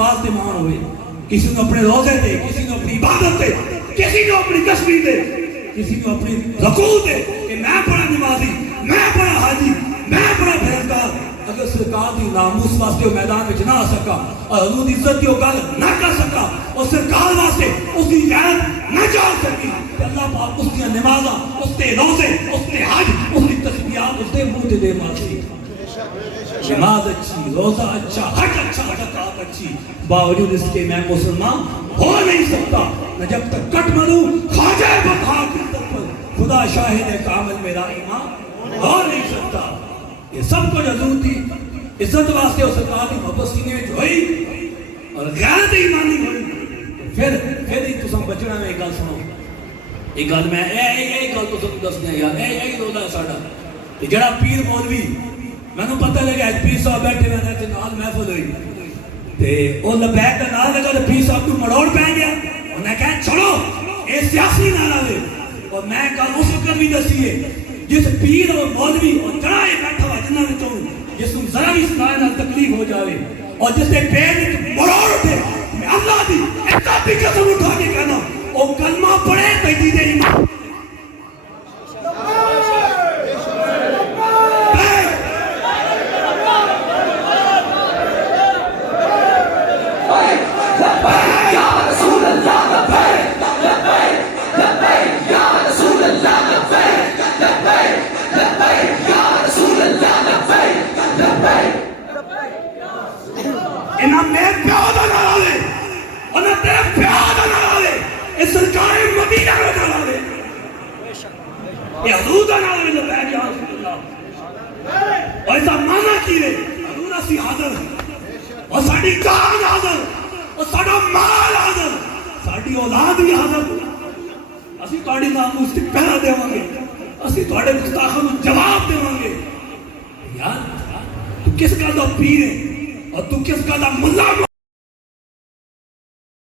نماز دے مان ہوئے، کسی نے اپنے روزے دے، کسی نے اپنی عبادت دے، کسی نے اپنی تسبیح دے، کسی نے اپنی رکوع دے کہ میں بڑا نمازی، میں بڑا حاجی، میں بڑا پرہیزگار۔ اگر سرکار دی ناموس واسطے وہ میدان وچ نہ آ سکا اور حضور دی عزت دی وہ گل نہ کر سکا اور سرکار واسطے اس دی غیرت نہ جان سکی کہ اللہ پاک اس دی نمازاں، اس دے روزے، اس دے حج، اس دی تسبیحات اس دے منہ تے دے مارسی۔ نماز اچھی، روزہ اچھا، حج اچھا، زکات اچھی، باوجود اس کے میں مسلمان ہو نہیں سکتا میں جب تک کٹ مروں خواجہ بطحاق کی عزت پر خدا شاہد کامل میرا ایمان ہو نہیں سکتا۔ یہ سب کچھ حضور کی عزت واسطے اور سرکار کی محبت سینے میں ہوئی اور غیرت ایمانی ہوئی۔ پھر ہی تساں بچنا میں ایک گل سنو، ایک گل میں ایک گل تساں دس دیا یار، یہی روزہ ہے ساڈا۔ جڑا پیر مولوی مینوں پتہ لگا پیر صاحب بیٹھے ہوئے تے نال محفل ہوئی تے او لبیک دا نعرہ لگا تے پیر صاحب کو مڑوڑ پہ گیا، انہیں کہا چھوڑو اے سیاسی نعرہ ہے۔ اور میں کل اس وقت بھی دسیے جس پیر اور مولوی اور جڑا یہ بیٹھا ہوا جنہاں وچوں جس کو ذرا بھی سنائے نال تکلیف ہو جاوے اور جس کے پیر وچ مڑوڑ اٹھے، میں اللہ دی ایک آدھی قسم اٹھا کے کہنا او کلمہ پڑھے تجدید ایمان۔ انہاں میرے پیار دا نعرہ لے، انہاں تیرے پیار دا نعرہ لے، اس سرکار مدینہ کا نعرہ لے، یہ حضور دا نعرہ لے لبیک یا رسول اللہ۔ اور ایسا مانا کی لے حضور اسی حاضر اور ساڑی جان حاضر اور ساڑا مال حاضر، ساڑی اولاد بھی حاضر، اسی تواڈی ناموس تے پہرا دیواں گے، اسی تواڈے گستاخاں نوں جواب دیواں گے۔ یار تو کس کا دا پیر ہے اور تو کس کا دا ملا